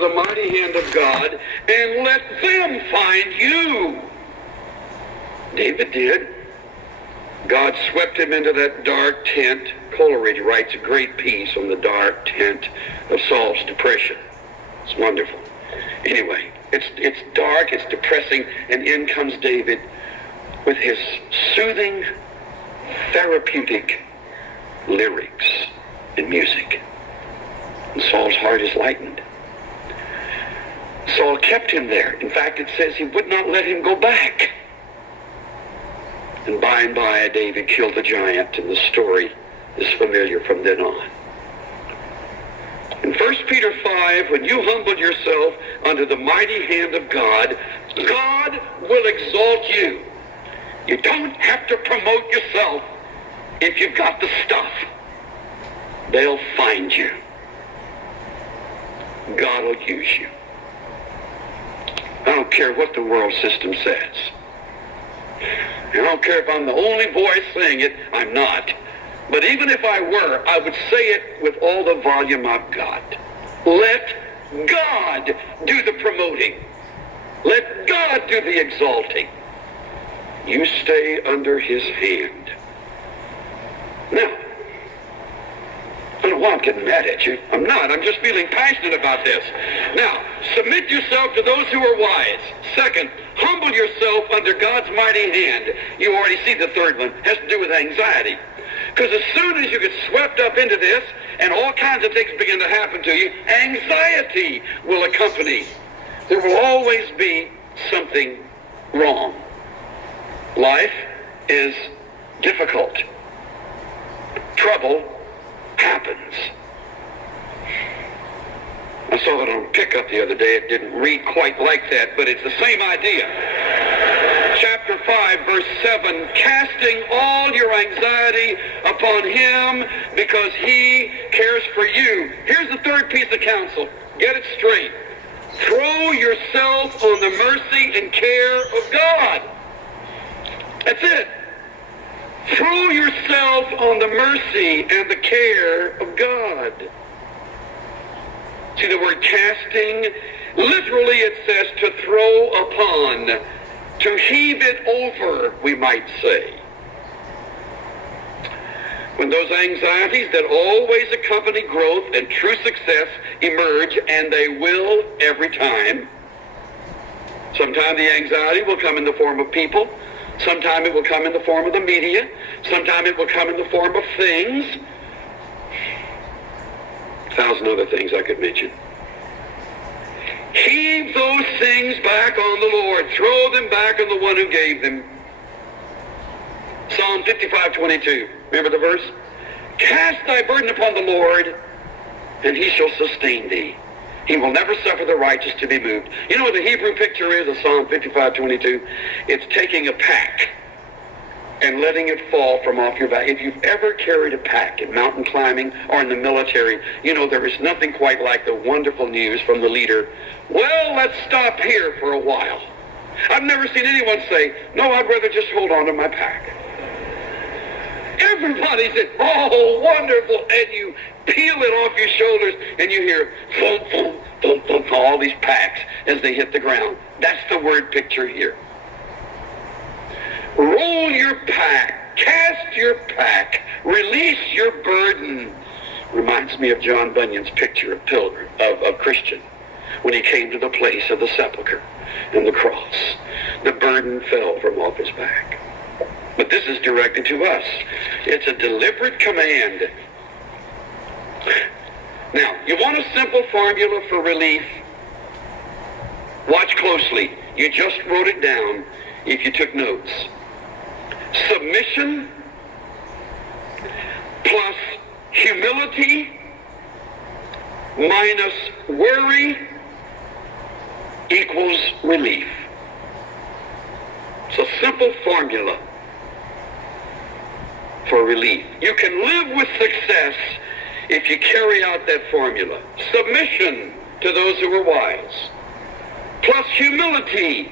the mighty hand of God and let them find you. David did. God swept him into that dark tent. Coleridge writes a great piece on the dark tent of Saul's depression. It's wonderful. Anyway, it's dark, it's depressing, and in comes David with his soothing, therapeutic lyrics and music. And Saul's heart is lightened. Saul kept him there. In fact, it says he would not let him go back. And by, David killed the giant, and the story is familiar from then on. In 1 Peter 5, when you humble yourself under the mighty hand of God, God will exalt you. You don't have to promote yourself if you've got the stuff. They'll find you. God will use you. I don't care what the world system says. I don't care if I'm the only voice saying it. I'm not. But even if I were, I would say it with all the volume I've got. Let God do the promoting. Let God do the exalting. You stay under his hand. Now, I don't know why I'm getting mad at you. I'm not. I'm just feeling passionate about this. Now, submit yourself to those who are wise. Second, humble yourself under God's mighty hand. You already see the third one. It has to do with anxiety. Because as soon as you get swept up into this and all kinds of things begin to happen to you, anxiety will accompany. There will always be something wrong. Life is difficult. Trouble happens. I saw it on pickup the other day. It didn't read quite like that, but it's the same idea. Chapter 5, verse 7, casting all your anxiety upon him because he cares for you. Here's the third piece of counsel. Get it straight. Throw yourself on the mercy and care of God. That's it. Throw yourself on the mercy and the care of God. See the word casting? Literally it says to throw upon, to heave it over, we might say. When those anxieties that always accompany growth and true success emerge, and they will every time. Sometimes the anxiety will come in the form of people. Sometimes it will come in the form of the media. Sometimes it will come in the form of things. 1,000 other things I could mention. Heave those things back on the Lord. Throw them back on the one who gave them. Psalm 55:22. Remember the verse? Cast thy burden upon the Lord, and he shall sustain thee. He will never suffer the righteous to be moved. You know what the Hebrew picture is of Psalm 55:22? It's taking a pack and letting it fall from off your back. If you've ever carried a pack in mountain climbing or in the military, you know there is nothing quite like the wonderful news from the leader. Well, let's stop here for a while. I've never seen anyone say, no, I'd rather just hold on to my pack. Everybody said, oh, wonderful, and you peel it off your shoulders, and you hear thump, thump, thump, thump, all these packs as they hit the ground. That's the word picture here. Roll your pack, cast your pack, release your burden. Reminds me of John Bunyan's picture of pilgrim, of Christian, when he came to the place of the sepulchre and the cross. The burden fell from off his back. But this is directed to us. It's a deliberate command. Now, you want a simple formula for relief? Watch closely. You just wrote it down if you took notes. Submission plus humility minus worry equals relief. It's a simple formula for relief. You can live with success if you carry out that formula. Submission to those who are wise, plus humility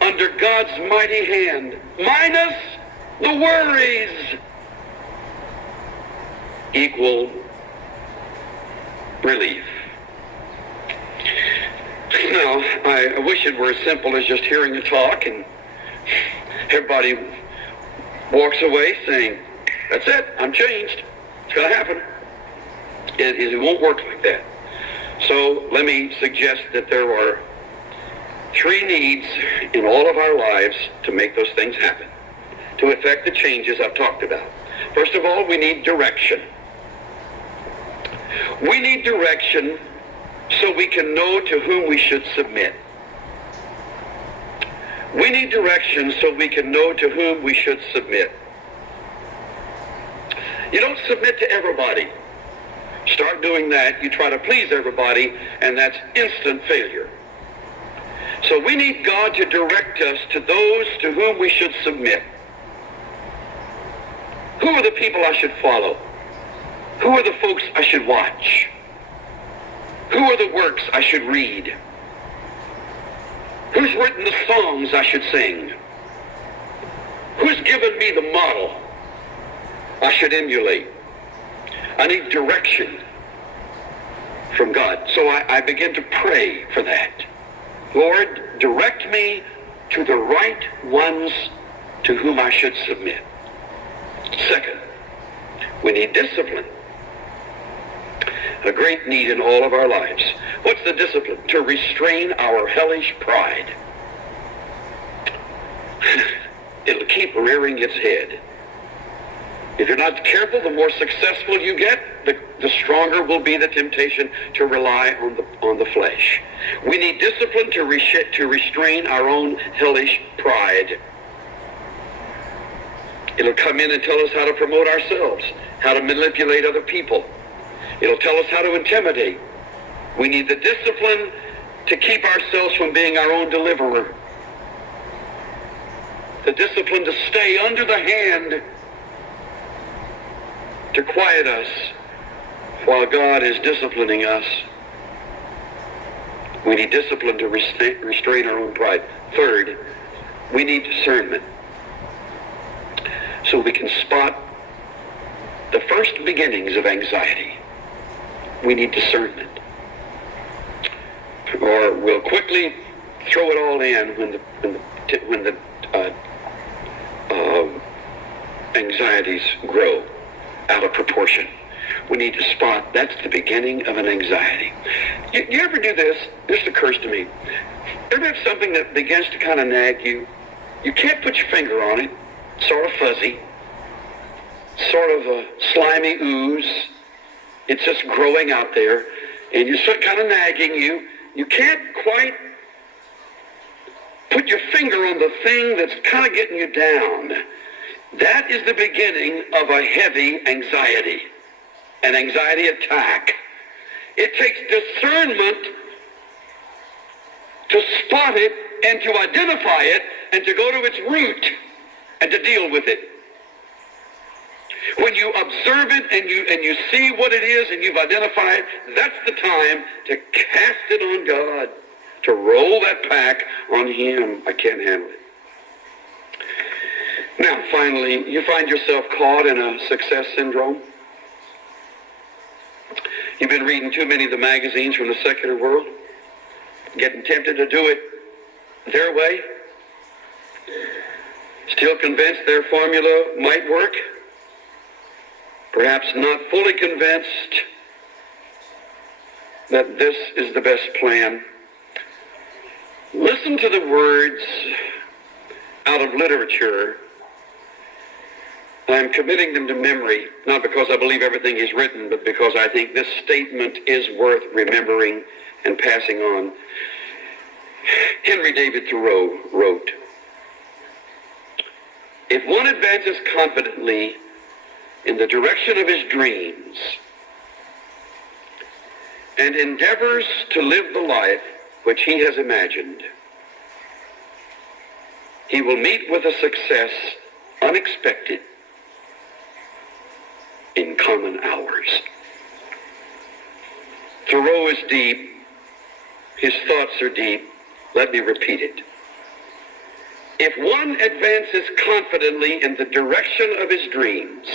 under God's mighty hand, minus the worries, equal relief. Now, I wish it were as simple as just hearing a talk and everybody walks away saying, that's it, I'm changed. It's going to happen. It won't work like that. So let me suggest that there are 3 needs in all of our lives to make those things happen, to effect the changes I've talked about. First of all, we need direction. We need direction so we can know to whom we should submit. We need direction so we can know to whom we should submit. You don't submit to everybody. Start doing that, you try to please everybody, and that's instant failure. So we need God to direct us to those to whom we should submit. Who are the people I should follow? Who are the folks I should watch? Who are the works I should read? Who's written the songs I should sing? Who's given me the model I should emulate? I need direction from God. So I begin to pray for that. Lord, direct me to the right ones to whom I should submit. Second, we need discipline. A great need in all of our lives. What's the discipline? To restrain our hellish pride. It'll keep rearing its head. If you're not careful, the more successful you get, the stronger will be the temptation to rely on the flesh. We need discipline to restrain our own hellish pride. It'll come in and tell us how to promote ourselves, how to manipulate other people. It'll tell us how to intimidate. We need the discipline to keep ourselves from being our own deliverer. The discipline to stay under the hand to quiet us while God is disciplining us. We need discipline to restrain our own pride. Third, we need discernment so we can spot the first beginnings of anxiety. We need discernment. Or we'll quickly throw it all in when the anxieties grow out of proportion. We need to spot that's the beginning of an anxiety. You ever do this? This occurs to me. Ever have something that begins to kind of nag you? You can't put your finger on it. Sort of fuzzy. Sort of a slimy ooze. It's just growing out there. And you're kind of nagging you. You can't quite put your finger on the thing that's kind of getting you down. That is the beginning of a heavy anxiety, an anxiety attack. It takes discernment to spot it and to identify it and to go to its root and to deal with it. When you observe it and you see what it is and you've identified it, that's the time to cast it on God, to roll that pack on Him. I can't handle it. Now, finally, you find yourself caught in a success syndrome. You've been reading too many of the magazines from the secular world, getting tempted to do it their way, still convinced their formula might work, perhaps not fully convinced that this is the best plan. Listen to the words out of literature. I'm committing them to memory, not because I believe everything is written, but because I think this statement is worth remembering and passing on. Henry David Thoreau wrote, "If one advances confidently in the direction of his dreams and endeavors to live the life which he has imagined, he will meet with a success unexpected in common hours." Thoreau is deep. His thoughts are deep. Let me repeat it. If one advances confidently in the direction of his dreams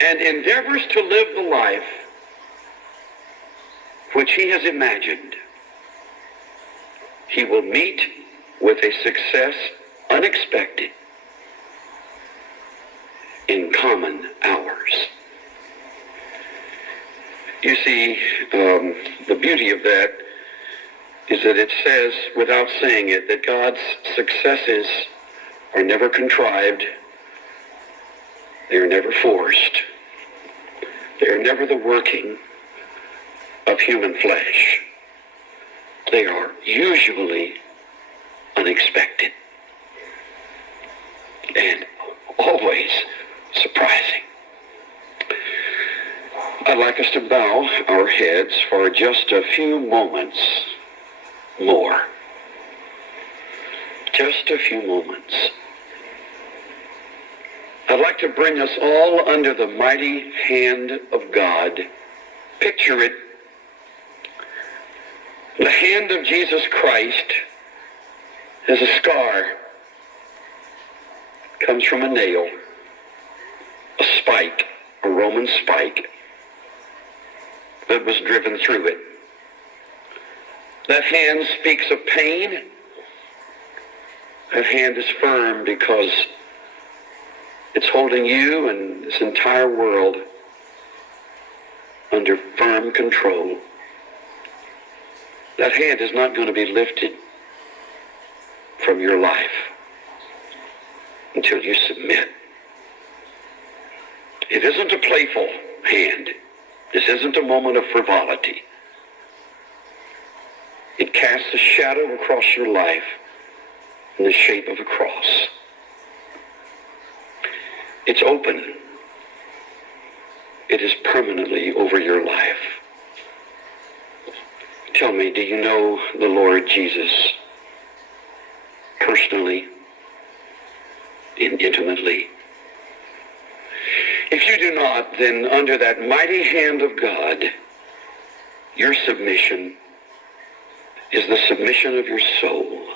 and endeavors to live the life which he has imagined, he will meet with a success unexpected in common hours. You see, the beauty of that is that it says, without saying it, that God's successes are never contrived. They are never forced. They are never the working of human flesh. They are usually unexpected and always surprising. I'd like us to bow our heads for just a few moments more. Just a few moments. I'd like to bring us all under the mighty hand of God. Picture it. The hand of Jesus Christ has a scar. It comes from a nail, a spike, a Roman spike that was driven through it. That hand speaks of pain. That hand is firm because it's holding you and this entire world under firm control. That hand is not going to be lifted from your life until you submit. It isn't a playful hand. This isn't a moment of frivolity. It casts a shadow across your life in the shape of a cross. It's open. It is permanently over your life. Tell me, do you know the Lord Jesus personally and intimately? If you do not, then under that mighty hand of God, your submission is the submission of your soul.